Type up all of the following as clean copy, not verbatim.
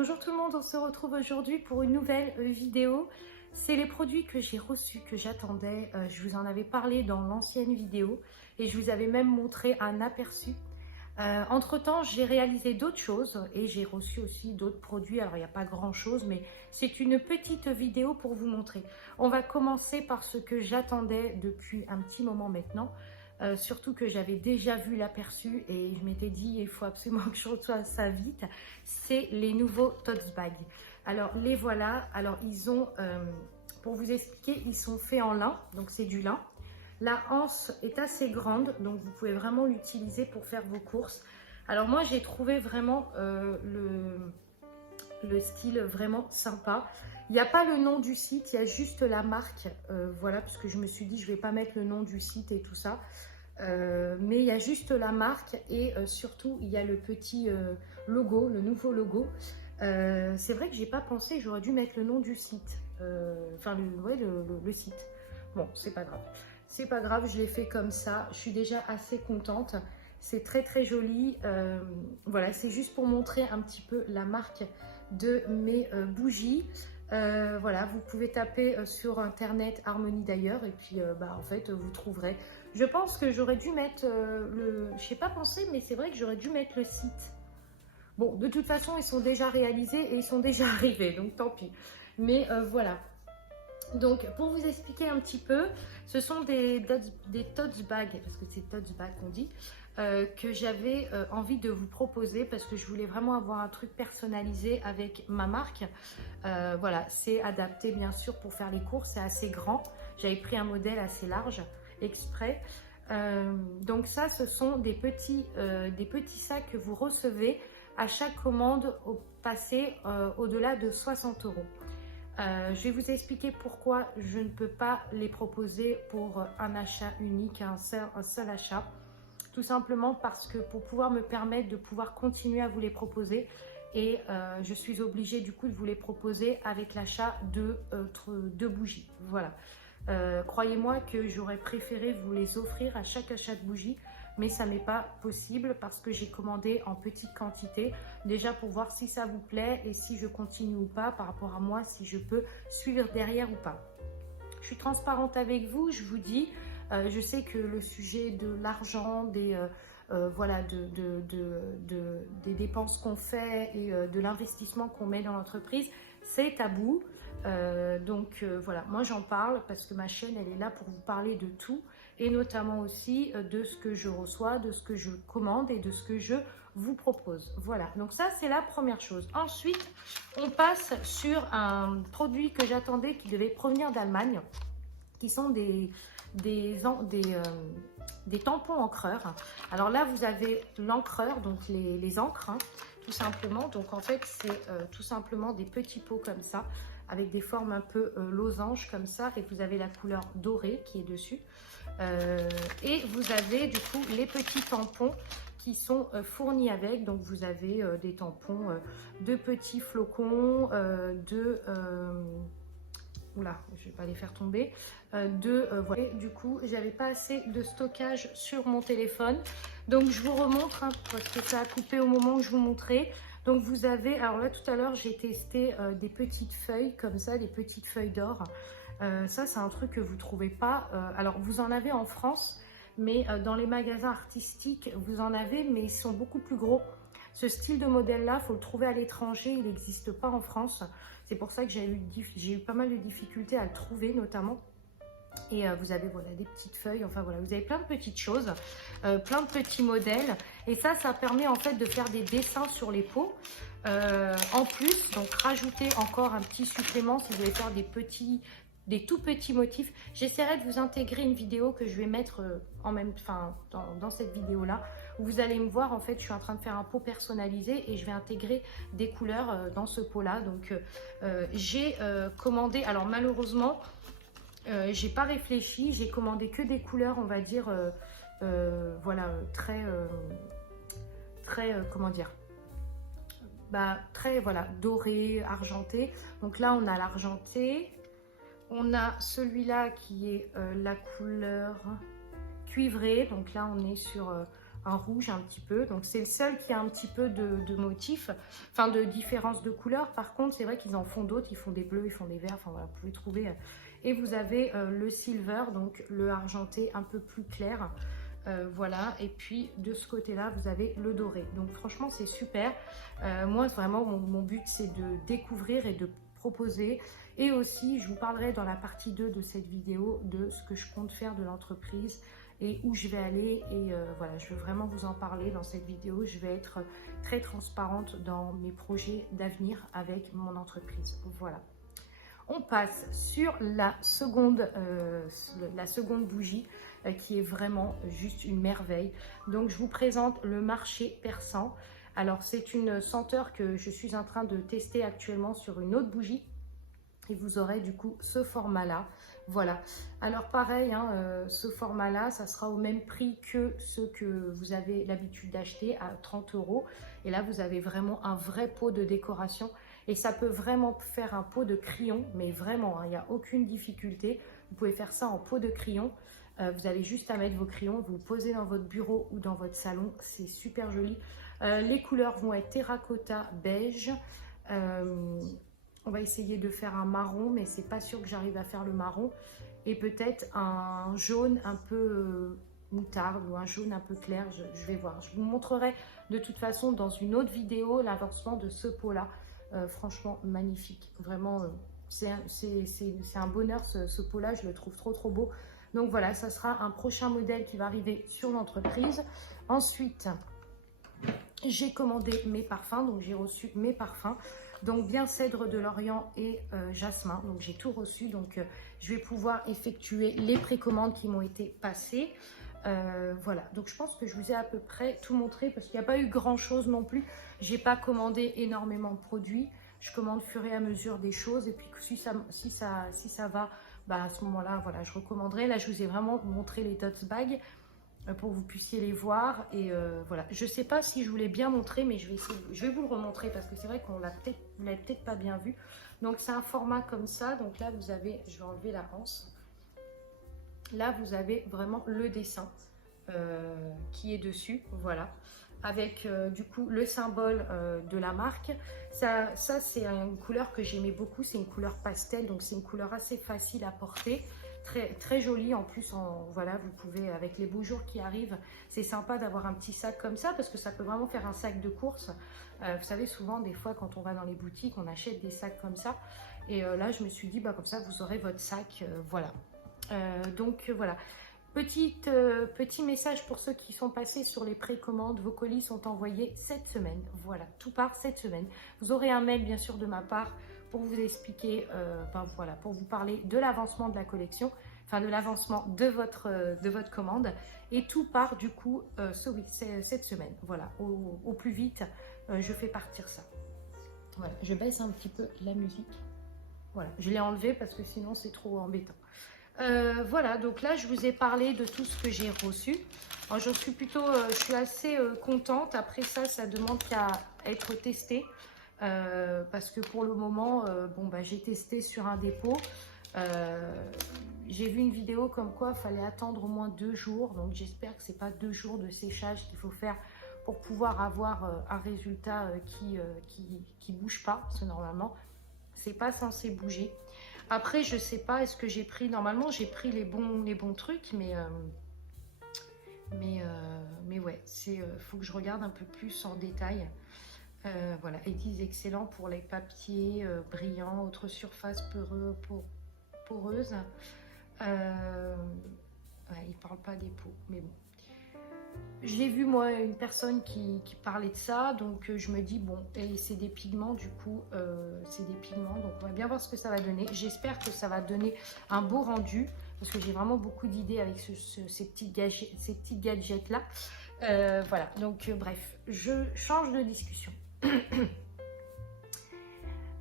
Bonjour tout le monde, on se retrouve aujourd'hui pour une nouvelle vidéo. C'est les produits que j'ai reçus, que j'attendais. Je vous en avais parlé dans l'ancienne vidéo et je vous avais même montré un aperçu. Entre-temps, j'ai réalisé d'autres choses et j'ai reçu aussi d'autres produits. Alors, il n'y a pas grand-chose, mais c'est une petite vidéo pour vous montrer. On va commencer par ce que j'attendais depuis un petit moment maintenant. Surtout que j'avais déjà vu l'aperçu et je m'étais dit il faut absolument que je reçoive ça vite. C'est les nouveaux tote bags. Alors les voilà. Alors ils ont, pour vous expliquer, ils sont faits en lin, donc c'est du lin. La anse est assez grande, donc vous pouvez vraiment l'utiliser pour faire vos courses. Alors moi j'ai trouvé vraiment le style vraiment sympa. Il n'y a pas le nom du site, il y a juste la marque. Voilà, parce que je me suis dit je ne vais pas mettre le nom du site et tout ça. Mais il y a juste la marque et surtout il y a le petit logo, le nouveau logo. C'est vrai que j'ai pas pensé, j'aurais dû mettre le nom du site, enfin le site. Bon, c'est pas grave. C'est pas grave, je l'ai fait comme ça. Je suis déjà assez contente. C'est très très joli. Voilà, c'est juste pour montrer un petit peu la marque de mes bougies. Voilà, vous pouvez taper sur internet Harmonie d'ailleurs et puis en fait vous trouverez. Je pense que j'aurais dû mettre je n'ai pas pensé, mais c'est vrai que j'aurais dû mettre le site. Bon, de toute façon, ils sont déjà réalisés et ils sont déjà arrivés, donc tant pis. Mais voilà. Donc, pour vous expliquer un petit peu, ce sont des tote bags, parce que c'est tote bag qu'on dit, que j'avais envie de vous proposer parce que je voulais vraiment avoir un truc personnalisé avec ma marque. Voilà, c'est adapté bien sûr pour faire les courses, c'est assez grand. J'avais pris un modèle assez large exprès. Donc ça, ce sont des petits sacs que vous recevez à chaque commande passée au-delà de 60 €. Je vais vous expliquer pourquoi je ne peux pas les proposer pour un achat unique, un seul achat. Tout simplement parce que pour pouvoir me permettre de pouvoir continuer à vous les proposer, et je suis obligée du coup de vous les proposer avec l'achat de bougies. Voilà. Croyez-moi que j'aurais préféré vous les offrir à chaque achat de bougies, mais ça n'est pas possible parce que j'ai commandé en petite quantité, déjà pour voir si ça vous plaît et si je continue ou pas par rapport à moi, si je peux suivre derrière ou pas. Je suis transparente avec vous, je vous dis, je sais que le sujet de l'argent, voilà, des dépenses qu'on fait et de l'investissement qu'on met dans l'entreprise, c'est tabou. Voilà, moi j'en parle parce que ma chaîne elle est là pour vous parler de tout et notamment aussi de ce que je reçois, de ce que je commande et de ce que je vous propose. Voilà, donc ça c'est la première chose. Ensuite, on passe sur un produit que j'attendais qui devait provenir d'Allemagne, qui sont des tampons encreurs. Alors là, vous avez l'encreur, donc les encres, hein, tout simplement. Donc en fait, c'est tout simplement des petits pots comme ça, avec des formes un peu losanges comme ça. Et vous avez la couleur dorée qui est dessus. Et vous avez du coup les petits tampons qui sont fournis avec. Donc vous avez des tampons de petits flocons, oula, je vais pas les faire tomber, voilà. Et du coup, j'avais pas assez de stockage sur mon téléphone, donc je vous remontre hein, parce que ça a coupé au moment où je vous montrais. Donc vous avez, alors là tout à l'heure j'ai testé des petites feuilles comme ça, des petites feuilles d'or. Ça c'est un truc que vous trouvez pas. Alors vous en avez en France, mais dans les magasins artistiques vous en avez, mais ils sont beaucoup plus gros. Ce style de modèle-là, il faut le trouver à l'étranger, il n'existe pas en France. C'est pour ça que j'ai eu pas mal de difficultés à le trouver notamment. Et vous avez voilà, des petites feuilles, enfin voilà, vous avez plein de petites choses, plein de petits modèles. Et ça permet en fait de faire des dessins sur les pots. En plus, donc rajouter encore un petit supplément si vous voulez faire des tout petits motifs. J'essaierai de vous intégrer une vidéo que je vais mettre dans cette vidéo là où vous allez me voir. En fait je suis en train de faire un pot personnalisé et je vais intégrer des couleurs dans ce pot là. Donc j'ai commandé, alors malheureusement j'ai pas réfléchi, j'ai commandé que des couleurs on va dire voilà très comment dire, très voilà doré, argenté. Donc là on a l'argenté. On a celui-là qui est la couleur cuivrée. Donc là, on est sur un rouge un petit peu. Donc c'est le seul qui a un petit peu de motifs, enfin de différence de couleur. Par contre, c'est vrai qu'ils en font d'autres, ils font des bleus, ils font des verts, enfin voilà, vous pouvez trouver. Et vous avez le silver, donc le argenté un peu plus clair. Voilà, et puis de ce côté-là, vous avez le doré. Donc franchement, c'est super. Moi, vraiment, mon but, c'est de découvrir et de proposer. Et aussi, je vous parlerai dans la partie 2 de cette vidéo de ce que je compte faire de l'entreprise et où je vais aller. Et voilà, je veux vraiment vous en parler dans cette vidéo. Je vais être très transparente dans mes projets d'avenir avec mon entreprise. Voilà. On passe sur la seconde bougie qui est vraiment juste une merveille. Donc, je vous présente le marché persan. Alors, c'est une senteur que je suis en train de tester actuellement sur une autre bougie. Et vous aurez du coup ce format-là. Voilà. Alors, pareil, hein, ce format-là, ça sera au même prix que ceux que vous avez l'habitude d'acheter à 30 €. Et là, vous avez vraiment un vrai pot de décoration. Et ça peut vraiment faire un pot de crayon, mais vraiment, hein, il n'y a aucune difficulté. Vous pouvez faire ça en pot de crayon. Vous avez juste à mettre vos crayons, vous posez dans votre bureau ou dans votre salon. C'est super joli. Les couleurs vont être terracotta, beige. On va essayer de faire un marron, mais c'est pas sûr que j'arrive à faire le marron. Et peut-être un jaune un peu moutarde ou un jaune un peu clair, je vais voir. Je vous montrerai de toute façon dans une autre vidéo l'avancement de ce pot-là. Franchement, magnifique. Vraiment, c'est un bonheur ce pot-là, je le trouve trop beau. Donc voilà, ça sera un prochain modèle qui va arriver sur l'entreprise. Ensuite, j'ai commandé mes parfums, donc j'ai reçu mes parfums. Donc bien cèdre de l'Orient et jasmin, donc j'ai tout reçu. Donc je vais pouvoir effectuer les précommandes qui m'ont été passées. Voilà, donc je pense que je vous ai à peu près tout montré parce qu'il n'y a pas eu grand chose non plus. J'ai pas commandé énormément de produits, je commande au fur et à mesure des choses et puis si ça va, bah à ce moment-là, voilà, je recommanderai. Là, je vous ai vraiment montré les tote bags pour que vous puissiez les voir et voilà. Je sais pas si je vous l'ai bien montré, mais je vais vous le remontrer parce que c'est vrai qu'on vous l'avez peut-être pas bien vu. Donc c'est un format comme ça. Donc là, vous avez, je vais enlever la anse. Là, vous avez vraiment le dessin qui est dessus, voilà, avec du coup le symbole de la marque. Ça c'est une couleur que j'aimais beaucoup, c'est une couleur pastel, donc c'est une couleur assez facile à porter, très jolie en plus. Voilà, vous pouvez, avec les beaux jours qui arrivent, c'est sympa d'avoir un petit sac comme ça parce que ça peut vraiment faire un sac de course. Vous savez, souvent des fois quand on va dans les boutiques, on achète des sacs comme ça. Et là, je me suis dit, bah, comme ça, vous aurez votre sac, voilà. Donc voilà, petit message pour ceux qui sont passés sur les précommandes, vos colis sont envoyés cette semaine, voilà, tout part cette semaine. Vous aurez un mail bien sûr de ma part pour vous expliquer, ben voilà, pour vous parler de l'avancement de la collection, enfin de l'avancement de votre commande, et tout part du coup cette semaine, voilà, au plus vite, je fais partir ça. Voilà, je baisse un petit peu la musique, voilà, je l'ai enlevé parce que sinon c'est trop embêtant. Voilà, donc là je vous ai parlé de tout ce que j'ai reçu. Alors, je suis assez contente. Après ça demande qu'à être testé parce que pour le moment, bon bah j'ai testé sur un dépôt. J'ai vu une vidéo comme quoi il fallait attendre au moins 2 jours. Donc j'espère que c'est pas 2 jours de séchage qu'il faut faire pour pouvoir avoir un résultat qui bouge pas, parce que normalement c'est pas censé bouger. Après, je sais pas, est-ce que j'ai pris, normalement j'ai pris les bons trucs, mais ouais, faut que je regarde un peu plus en détail. Voilà, ils disent excellent pour les papiers brillants, autres surfaces poreuses. Ouais, ils parlent pas des peaux, mais bon. J'ai vu moi une personne qui parlait de ça, donc je me dis bon, et c'est des pigments du coup, c'est des pigments, donc on va bien voir ce que ça va donner. J'espère que ça va donner un beau rendu, parce que j'ai vraiment beaucoup d'idées avec ces petits gadgets là. Voilà, donc bref, je change de discussion.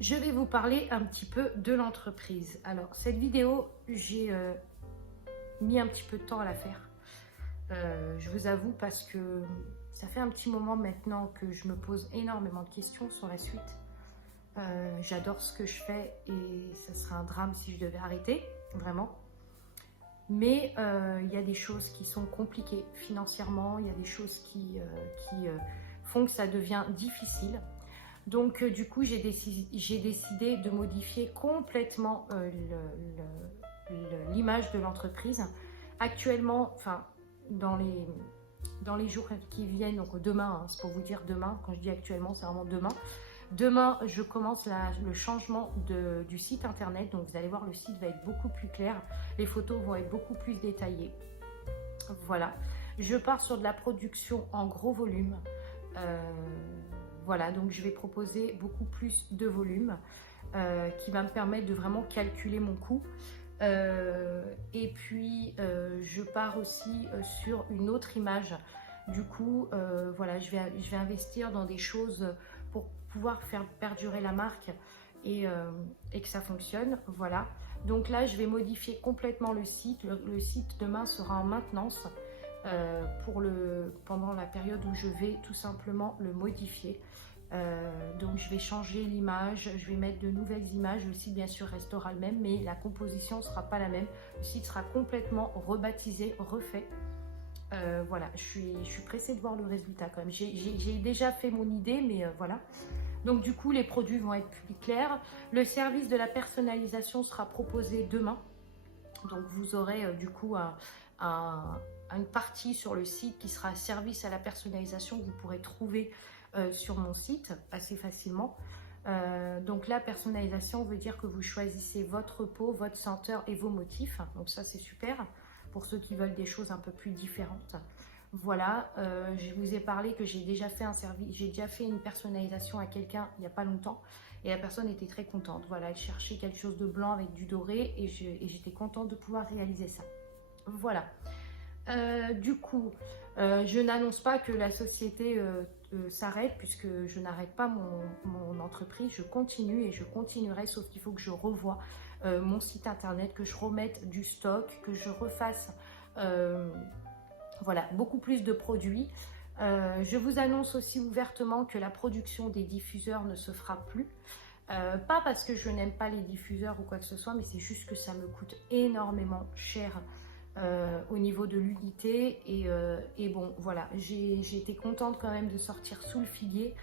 Je vais vous parler un petit peu de l'entreprise. Alors cette vidéo, j'ai mis un petit peu de temps à la faire. Je vous avoue parce que ça fait un petit moment maintenant que je me pose énormément de questions sur la suite. J'adore ce que je fais et ça serait un drame si je devais arrêter, vraiment. Mais il y a des choses qui sont compliquées financièrement, il y a des choses qui font que ça devient difficile. Donc du coup, j'ai décidé de modifier complètement l'image de l'entreprise. Actuellement, enfin, dans les jours qui viennent, donc demain, hein, c'est pour vous dire demain, quand je dis actuellement, c'est vraiment demain. Demain, je commence le changement du site internet, donc vous allez voir, le site va être beaucoup plus clair, les photos vont être beaucoup plus détaillées. Voilà, je pars sur de la production en gros volume. Voilà, donc je vais proposer beaucoup plus de volume qui va me permettre de vraiment calculer mon coût. Et puis, je pars aussi sur une autre image. Du coup, voilà, je vais investir dans des choses pour pouvoir faire perdurer la marque et que ça fonctionne. Voilà. Donc là, je vais modifier complètement le site. Le site demain sera en maintenance pendant la période où je vais tout simplement le modifier. Donc je vais changer l'image, je vais mettre de nouvelles images. Le site bien sûr restera le même, mais la composition ne sera pas la même. Le site sera complètement rebaptisé, refait. Voilà, je suis pressée de voir le résultat quand même. J'ai déjà fait mon idée, mais voilà. Donc du coup, les produits vont être plus clairs. Le service de la personnalisation sera proposé demain. Donc vous aurez du coup une partie sur le site qui sera service à la personnalisation que vous pourrez trouver sur mon site assez facilement. Donc la personnalisation veut dire que vous choisissez votre peau, votre senteur et vos motifs. Donc ça c'est super pour ceux qui veulent des choses un peu plus différentes. Voilà, je vous ai parlé que j'ai déjà fait une personnalisation à quelqu'un il n'y a pas longtemps et la personne était très contente. Voilà, elle cherchait quelque chose de blanc avec du doré et j'étais contente de pouvoir réaliser ça. Voilà. Du coup, je n'annonce pas que la société s'arrête puisque je n'arrête pas mon entreprise. Je continue et je continuerai, sauf qu'il faut que je revoie mon site internet, que je remette du stock, que je refasse voilà, beaucoup plus de produits. Je vous annonce aussi ouvertement que la production des diffuseurs ne se fera plus. Pas parce que je n'aime pas les diffuseurs ou quoi que ce soit, mais c'est juste que ça me coûte énormément cher au niveau de l'unité. Et bon, voilà, j'ai été contente quand même de sortir Sous le figuier,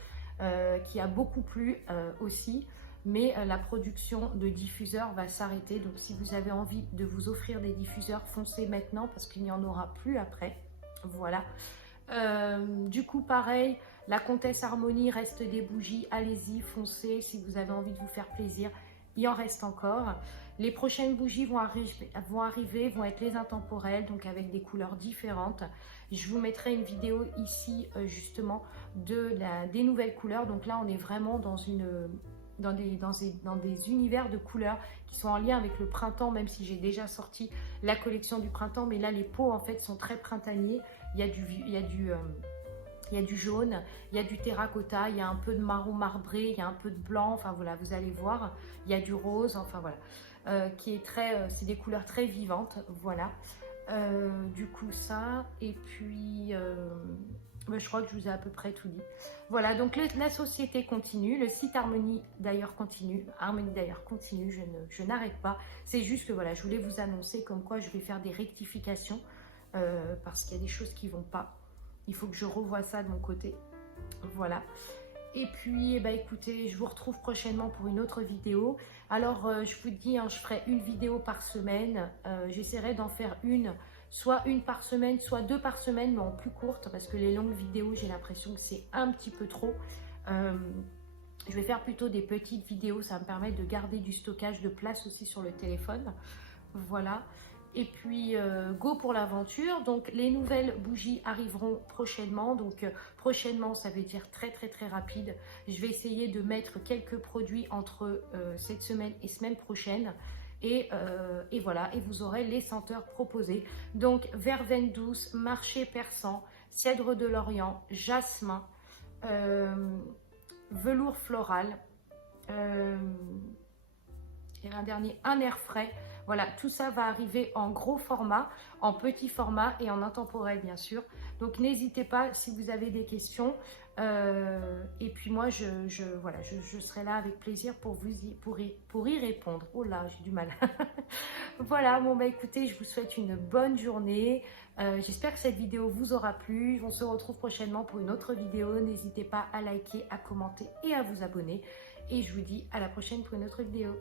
qui a beaucoup plu aussi. Mais la production de diffuseurs va s'arrêter. Donc si vous avez envie de vous offrir des diffuseurs, foncez maintenant parce qu'il n'y en aura plus après. Voilà. Du coup, pareil, la Comtesse Harmonie reste des bougies. Allez-y, foncez si vous avez envie de vous faire plaisir. Il en reste encore. Les prochaines bougies vont arriver, vont être les intemporelles, donc avec des couleurs différentes. Je vous mettrai une vidéo ici justement des nouvelles couleurs. Donc là, on est vraiment dans des univers de couleurs qui sont en lien avec le printemps, même si j'ai déjà sorti la collection du printemps. Mais là, les pots en fait sont très printaniers. Il y a du jaune, il y a du terracotta, il y a un peu de marron marbré, il y a un peu de blanc. Enfin voilà, vous allez voir. Il y a du rose. Enfin voilà. C'est des couleurs très vivantes, voilà. Du coup ça, et puis je crois que je vous ai à peu près tout dit. Voilà, donc la société continue, le site Harmonie d'ailleurs continue, je n'arrête pas. C'est juste que voilà, je voulais vous annoncer comme quoi je vais faire des rectifications parce qu'il y a des choses qui vont pas. Il faut que je revoie ça de mon côté, voilà. Et puis, écoutez, je vous retrouve prochainement pour une autre vidéo. Alors, je vous dis, hein, je ferai une vidéo par semaine. J'essaierai d'en faire soit une par semaine, soit 2 par semaine, mais en plus courte, parce que les longues vidéos, j'ai l'impression que c'est un petit peu trop. Je vais faire plutôt des petites vidéos, ça me permet de garder du stockage de place aussi sur le téléphone. Voilà. Et puis go pour l'aventure. Donc les nouvelles bougies arriveront prochainement. Donc prochainement, ça veut dire très rapide. Je vais essayer de mettre quelques produits entre cette semaine et semaine prochaine. Et voilà, et vous aurez les senteurs proposées. Donc verveine douce, marché persan, cèdre de l'Orient, jasmin, velours floral. Et un dernier, un air frais. Voilà, tout ça va arriver en gros format, en petit format et en intemporel bien sûr. Donc n'hésitez pas si vous avez des questions. Et puis moi, voilà, je serai là avec plaisir pour y répondre. Oh là, j'ai du mal. Voilà, bon bah écoutez, je vous souhaite une bonne journée. J'espère que cette vidéo vous aura plu. On se retrouve prochainement pour une autre vidéo. N'hésitez pas à liker, à commenter et à vous abonner. Et je vous dis à la prochaine pour une autre vidéo.